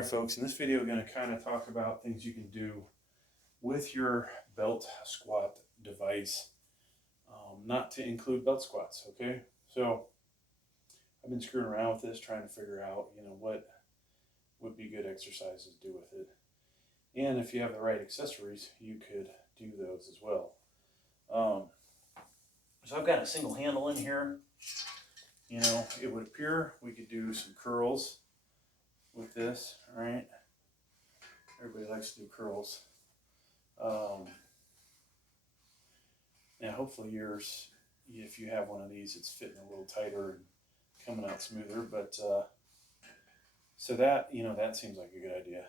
Alright folks, in this video we're going to kind of talk about things you can do with your belt squat device, not to include belt squats, okay? So I've been screwing around with this, trying to figure out, what would be good exercises to do with it. And if you have the right accessories, you could do those as well. So I've got a single handle in here. It would appear we could do some curls with this, right? Everybody likes to do curls. Now hopefully yours, if you have one of these, it's fitting a little tighter and coming out smoother, but so that, that seems like a good idea.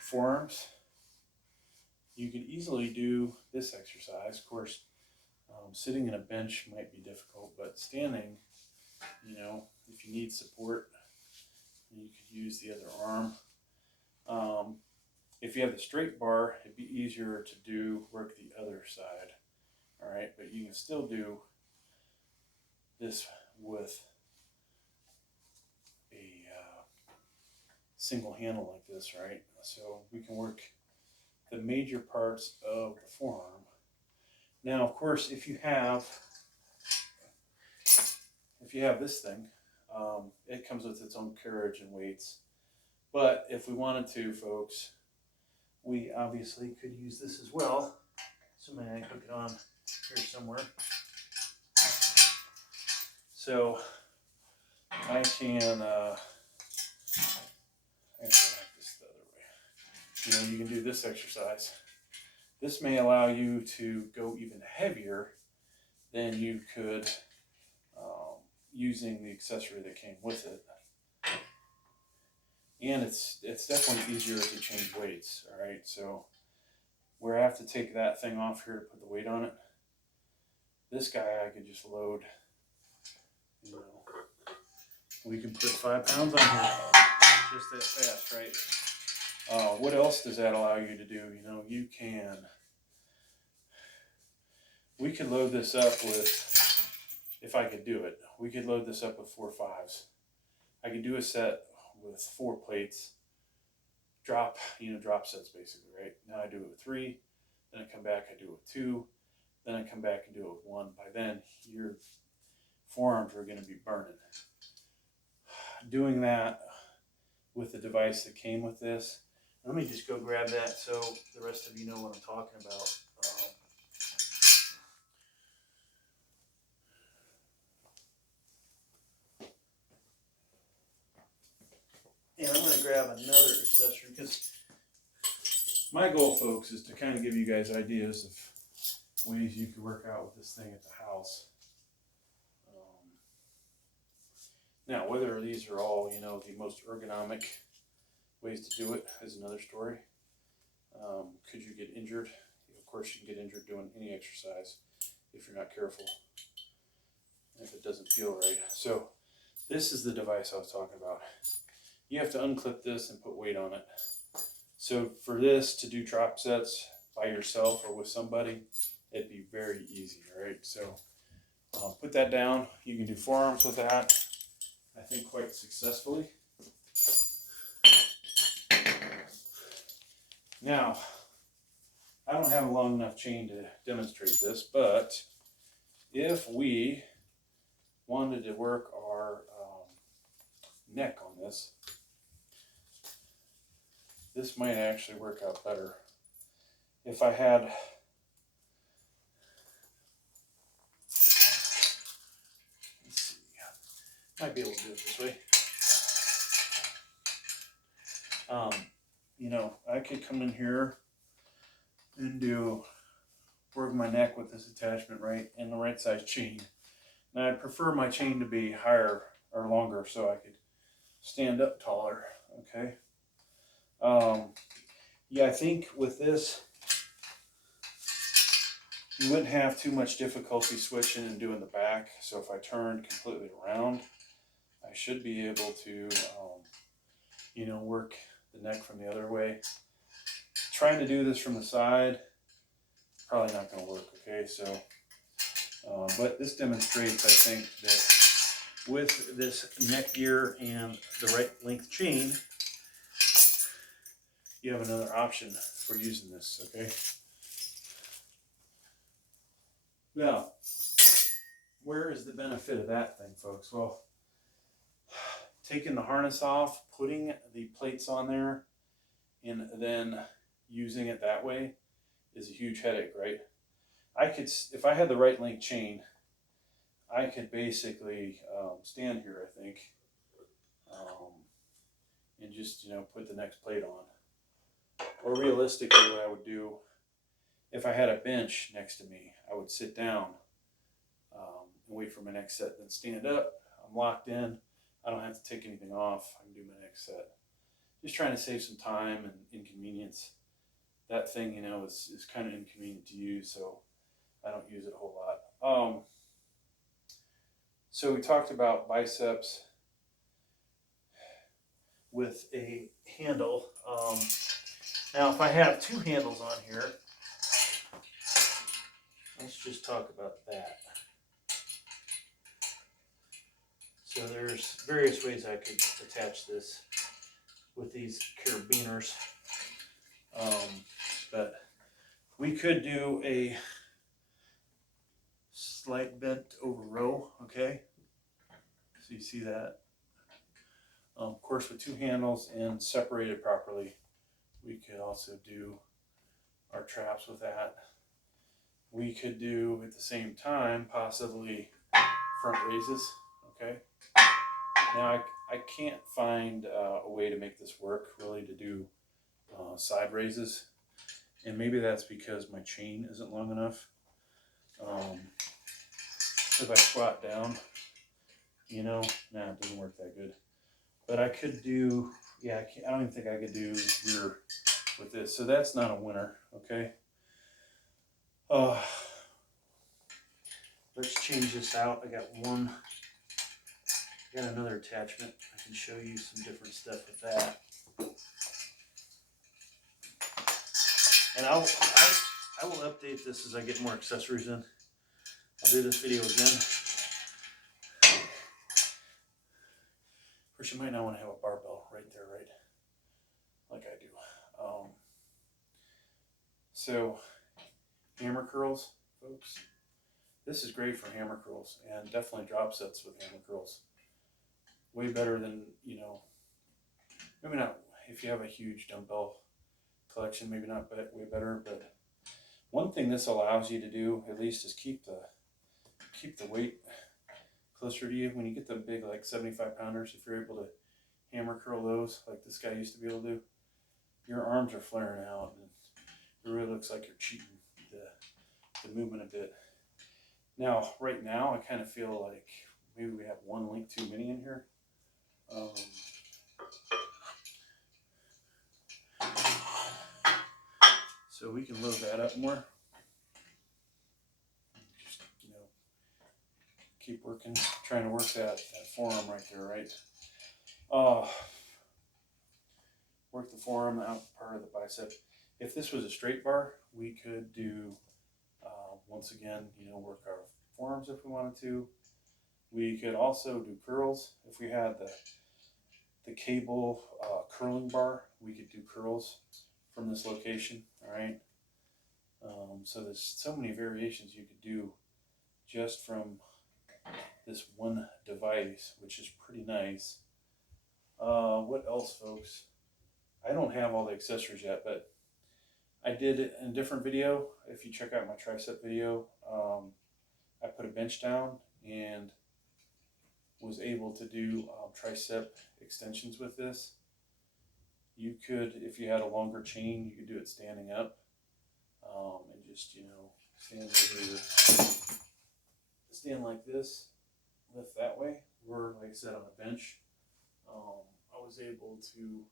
Forearms, you could easily do this exercise. Of course, sitting in a bench might be difficult, but standing, if you need support, you could use the other arm. If you have the straight bar, it'd be easier to work the other side. All right, but you can still do this with a single handle like this, right? So we can work the major parts of the forearm. Now, of course, if you have this thing, it comes with its own carriage and weights. But if we wanted to, folks, we obviously could use this as well. So may I hook it on here somewhere? So I can actually like this the other way. You can do this exercise. This may allow you to go even heavier than you could using the accessory that came with it. And it's definitely easier to change weights, all right? So where I have to take that thing off here to put the weight on it, this guy I could just load, we can put 5 pounds on here just that fast, right? What else does that allow you to do? We could load this up with, if I could do it, we could load this up with 4 5s. I could do a set with 4 plates, drop sets basically, right? Now I do it with 3, then I come back, I do it with 2, then I come back and do it with 1. By then, your forearms are going to be burning. Doing that with the device that came with this, let me just go grab that so the rest of you know what I'm talking about. And I'm going to grab another accessory because my goal, folks, is to kind of give you guys ideas of ways you could work out with this thing at the house. Now, whether these are all, the most ergonomic ways to do it is another story. Could you get injured? Of course, you can get injured doing any exercise if you're not careful, if it doesn't feel right. So this is the device I was talking about. You have to unclip this and put weight on it. So for this to do drop sets by yourself or with somebody, it'd be very easy, right? So put that down. You can do forearms with that, I think, quite successfully. Now, I don't have a long enough chain to demonstrate this, but if we wanted to work our neck on this, this might actually work out better. If I had, let's see, might be able to do it this way. I could come in here and work my neck with this attachment, right, and the right size chain. Now I'd prefer my chain to be higher or longer so I could stand up taller, okay? Yeah, I think with this, you wouldn't have too much difficulty switching and doing the back. So if I turned completely around, I should be able to, work the neck from the other way. Trying to do this from the side, probably not going to work, okay? So, but this demonstrates, I think, that with this neck gear and the right length chain, you have another option for using this, okay? Now, where is the benefit of that thing, folks? Well, taking the harness off, putting the plates on there, and then using it that way is a huge headache, right? I could, if I had the right length chain, I could basically stand here, I think, and just, you know, put the next plate on. Or realistically, what I would do, if I had a bench next to me, I would sit down and wait for my next set, then stand up. I'm locked in. I don't have to take anything off. I can do my next set. Just trying to save some time and inconvenience. That thing, you know, is kind of inconvenient to use, so I don't use it a whole lot. So we talked about biceps with a handle. Now, if I have two handles on here, let's just talk about that. So there's various ways I could attach this with these carabiners. But we could do a slight bent over row, okay? So you see that. Of course, with two handles and separated properly, we could also do our traps with that. We could do at the same time possibly front raises, okay? Now I can't find a way to make this work really to do side raises, and maybe that's because my chain isn't long enough. If I squat down, you know, nah, it doesn't work that good. But I could do, yeah, I don't even think I could do rear with this. So that's not a winner, okay? Let's change this out. I got another attachment. I can show you some different stuff with that. And I will update this as I get more accessories in. I'll do this video again. Of course, you might not want to have a barbell right there, right? Like I do. So, hammer curls, folks. This is great for hammer curls, and definitely drop sets with hammer curls. Way better than, you know, maybe not if you have a huge dumbbell collection, maybe not way better, but one thing this allows you to do, at least, is keep the weight closer to you. When you get the big, like 75 pounders, if you're able to hammer curl those like this guy used to be able to do, your arms are flaring out and it really looks like you're cheating the movement a bit. Now, right now, I kind of feel like maybe we have one link too many in here. So we can load that up more. Just, you know, keep working, trying to work that forearm right there, right? Work the forearm out part of the bicep. If this was a straight bar, we could do, once again, you know, work our forearms if we wanted to. We could also do curls. If we had the cable curling bar, we could do curls from this location, all right? So there's so many variations you could do just from this one device, which is pretty nice. What else, folks? I don't have all the accessories yet, but I did it in a different video. If you check out my tricep video, I put a bench down and was able to do tricep extensions with this. You could, if you had a longer chain, you could do it standing up, and just, you know, stand over here, stand like this, lift that way. Or like I said, on a bench, I was able to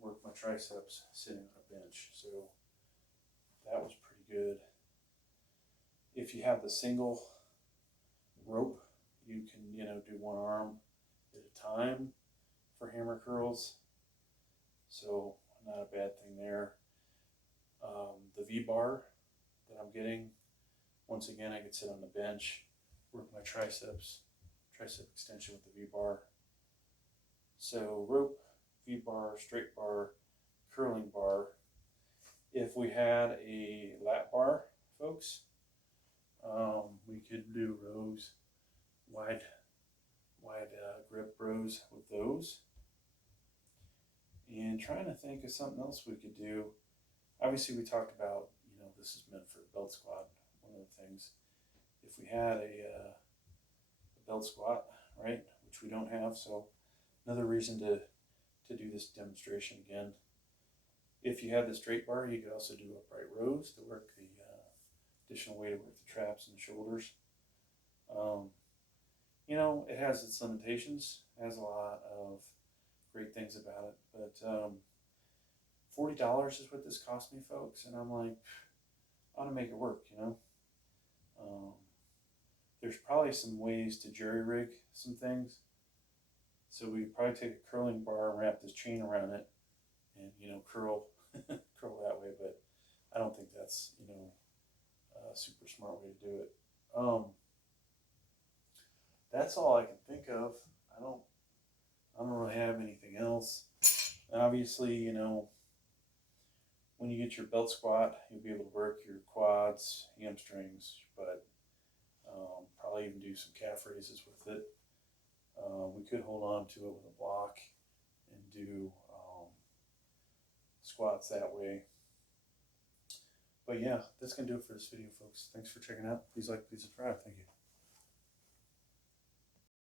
work my triceps sitting on a bench, so that was pretty good. If you have the single rope, you can, you know, do one arm at a time for hammer curls, so not a bad thing there. The V-bar that I'm getting, once again, I could sit on the bench, work my tricep extension with the V-bar. So rope, V-bar, straight bar, curling bar. If we had a lap bar, folks, we could do rows, wide grip rows with those. And trying to think of something else we could do. Obviously, we talked about, this is meant for a belt squat. One of the things, if we had a belt squat, right, which we don't have, so another reason to do this demonstration again. If you had the straight bar, you could also do upright rows to work the additional way to work the traps and the shoulders. It has its limitations. It has a lot of great things about it, but $40 is what this cost me, folks, and I'm like, I want to make it work, There's probably some ways to jury rig some things. So we probably take a curling bar and wrap this chain around it and, curl curl that way, but I don't think that's, a super smart way to do it. That's all I can think of. I don't really have anything else. Obviously, when you get your belt squat, you'll be able to work your quads, hamstrings, but probably even do some calf raises with it. We could hold on to it with a block and do squats that way. But yeah, that's going to do it for this video, folks. Thanks for checking out. Please like, please subscribe. Thank you.